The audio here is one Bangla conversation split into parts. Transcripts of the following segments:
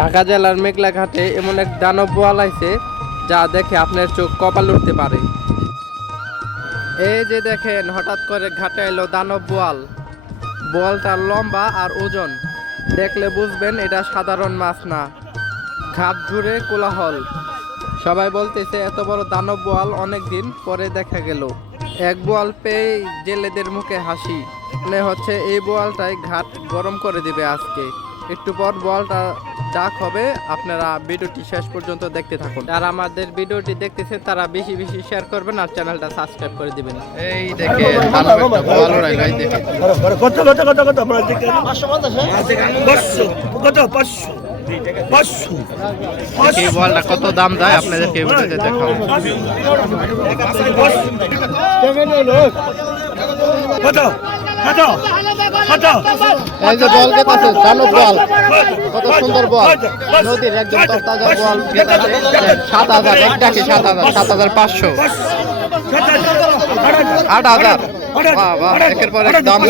ঢাকা জেলার মেঘলা ঘাটে এমন এক দানব বোয়াল আইছে যা দেখে আপনার চোখ কপাল উঠতে পারে। এই যে দেখেন, হঠাৎ করে ঘাটে এলো দানব বোয়াল। বোয়ালটার লম্বা আর ওজন দেখলে বুঝবেন এটা সাধারণ মাছ না। ঘাট জুড়ে কোলাহল, সবাই বলতেছে এত বড় দানব বোয়াল অনেকদিন পরে দেখা গেল। এক বোয়াল পেয়ে জেলেদের মুখে হাসি, মনে হচ্ছে এই বোয়ালটাই ঘাট গরম করে দিবে আজকে। একটু পর বোয়ালটা ডাক হবে। আপনারা ভিডিওটি শেষ পর্যন্ত দেখতে থাকুন। আর আমাদের ভিডিওটি দেখতেছেন তারা বেশি বেশি শেয়ার করবেন আর চ্যানেলটা সাবস্ক্রাইব করে দিবেন। এই দেখেন বোয়াল উড়াই গাই দেখেন। কত কত কত কত আমরা দেখি 500 কত 500 এই বোয়ালটা কত দাম যায় আপনাদেরকে ভিডিওতে দেখাবো। কত কত কত এই যে বল গেতাছে দানব বোয়াল, কত সুন্দর বোয়াল, নদীর একদম তরতাজা বোয়াল গেতাছে। 7000 একটাকে 7500 8000। বাহ বাহ, একের পর এক দাম।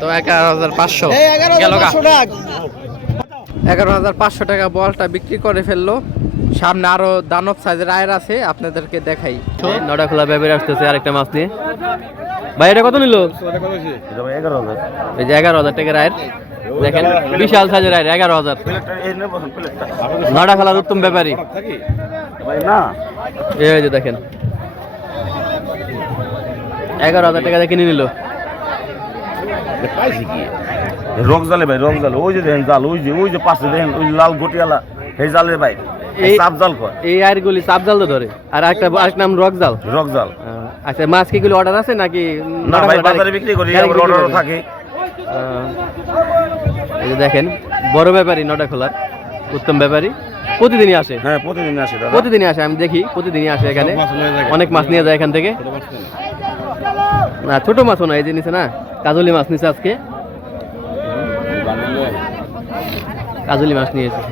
তো 11500 গেল। 11500 টাকা বলটা বিক্রি করে ফেললো। সামনে আরো দানব সাইজের আয়ের আছে, আপনাদেরকে দেখাই। নটা খোলা ব্যাপারে আসতেছে আরেকটা মাছ নিয়ে। ভাই এটা কত নিল? এই যে 11000 টাকার আয়ের দেখেন, বিশাল সাইজের আয়ের 11000। নটা খোলার উত্তম ব্যাপারী। এই যে দেখেন 11000 টাকা কিনে নিল। রক জালে ভাই, রক জাল, ওই যে দেখেন জাল, ওই যে পাশে দেখেন ওই লাল গটিয়ালা, এই জালে ভাই চাপ জাল কয়। এই আয়েরগুলি চাপ জাল তো ধরে, আর একটা নাম রক জাল। রক জাল। আচ্ছা, মাছ কি গুলো অর্ডার আছে নাকি? না ভাই, বাজারে বিক্রি করি, অর্ডার থাকে। এই যে দেখেন বড় ব্যাপারী, নটা খোলার উত্তম ব্যাপারী, প্রতিদিনই আসে। হ্যাঁ প্রতিদিনই আসে, প্রতিদিনই আসে, আমি দেখি প্রতিদিনই আসে এখানে। অনেক মাছ নিয়ে যায় এখান থেকে। না ছোট মাছও না, এই যে নিচে না কাজলি মাছ নিচে, আজকে কাজলি মাছ নিয়েছে।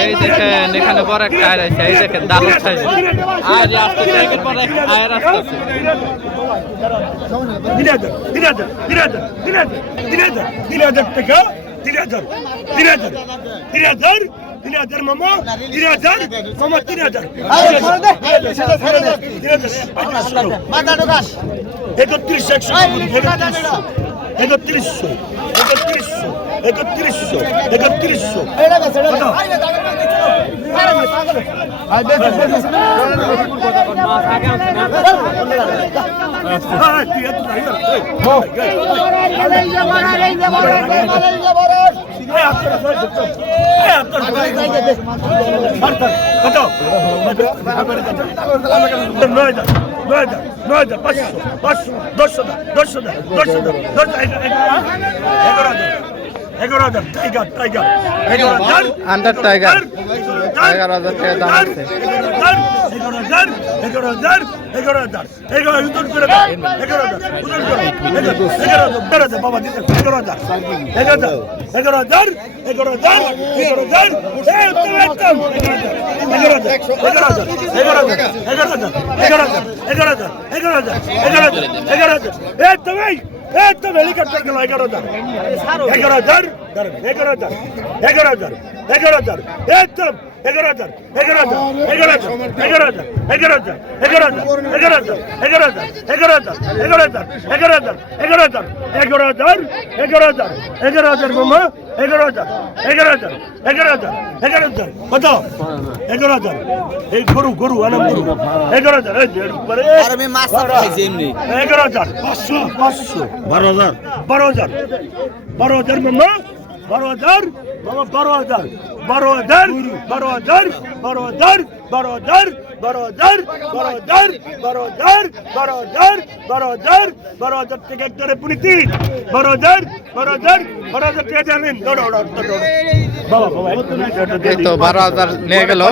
এই দেখেন এখানে বড় একটা আয়ের আছে, এই দেখেন দানব সাইজ আর আসছে, একের পর এক আয়ের আসছে। মামা 3000 মামা 3000 আন্ডার টাইগার 11000 টাকা দাম আছে। 11,000 হেলিকপ্টার গেল 11,000 11,000 11,000 11,000 11,000 একদম 11,000 11,000 11,000 11,000 11,000 11,000 11,000 11,000 11,000 11,000 11,000 11,000 11,000 মামা 11,000 11,000 11,000 11,000 কত 11,000 এই গরু আনাম গরু 11,000 এই দেড় উপরে আর আমি মাছ খাইছি এমনি 11,000 500 12,000 12,000 12,000 মামা 12,000 মামা 12,000 12,000 12,000 12,000 12,000 12,000 12,000 12,000 12,000 12,000 12,000 থেকে একটারে পুনিতি 12,000 12,000 12,000 থেকে জানেন দৌড় বাবা এই তো 12,000 নিয়ে গেল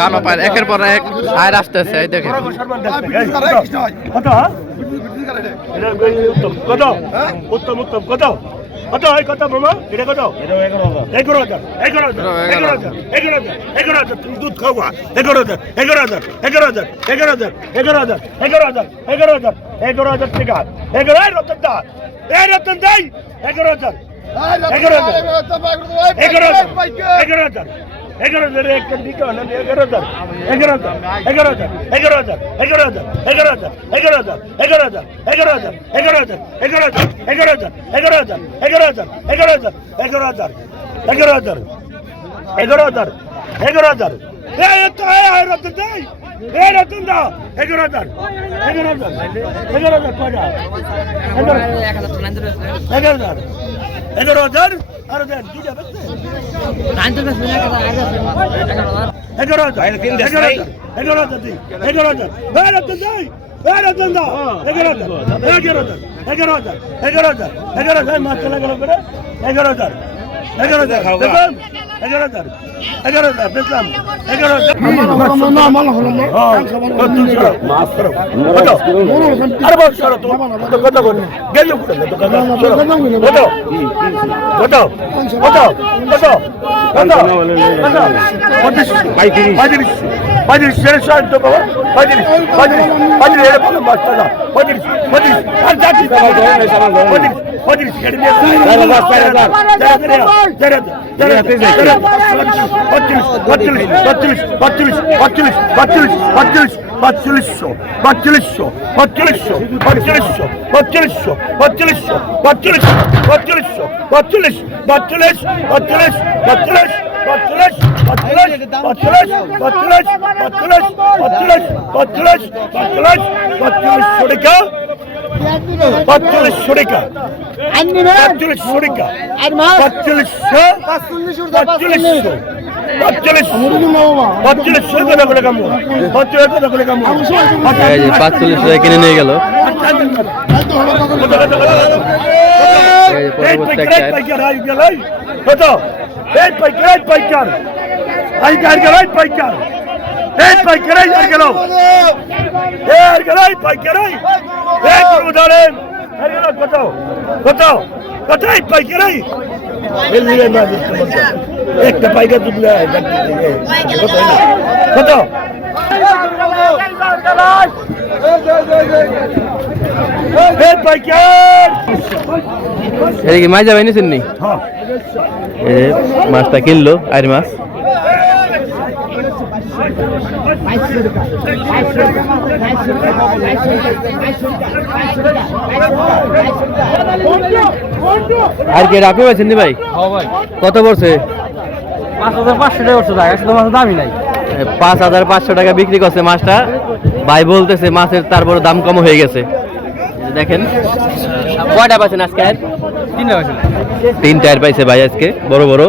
দানো পায় একের পর এক আয় আসতেছে এই দেখেন কত কত উত্তম উত্তম কত কত হয় কত মামা এটা কত 11,000 11,000 11,000 তুমি দুধ খাওয়া 11,000 11,000 11,000 11,000 11,000 11,000 11,000 11,000 টাকা 11,000 রতন দা এই রতন দাই 11,000 11,000 11,000 11,000 11,000 এক দিকে না 11,000 11,000 11,000 11,000 11,000 11,000 11,000 11,000 11,000 11,000 11,000 11,000 11,000 11,000 11,000 11,000 11,000 11,000 11,000 এই তো এই রতন দাই এই রতন দা 11,000 11,000 11,000 কয়টা 11,000 11,000 আর দেন কি যাবে 11,000 11,000 দিই 11,000 এই রতন দাই এই রতন দা 11,000 11,000 11,000 11,000 11,000 মাছ চলে গেল করে 11,000 11,000 দেখুন 11,000 11,000 দেখলাম 11,000 আরে বল সরো তো কত করে গেল কত কত কত কত কত 35 শেষ তো বাবা 35 এর কোনো বাস্তা না 35 আর যাচ্ছি 35 কেটে দিয়ে 45 কিনে নিয়ে গেল কত এই পাইকার একটা পাইকার দুধ কত এই কি মাছ যাবে নিছেন নি এই মাছটা কিনলো আর মাছ আর কি আপনি পাইছেন নি ভাই কত পড়ছে 5,500 টাকা একদম মাছ দামই নাই 5,500 টাকা বিক্রি করছে মাছটা ভাই বলতেছে মাছের তারপর দাম কম হয়ে গেছে দেখেন কয়টা পাইছেন আজকে আর 3টা পাইছে 3 টায়ার পাইছে ভাই আজকে বড় বড়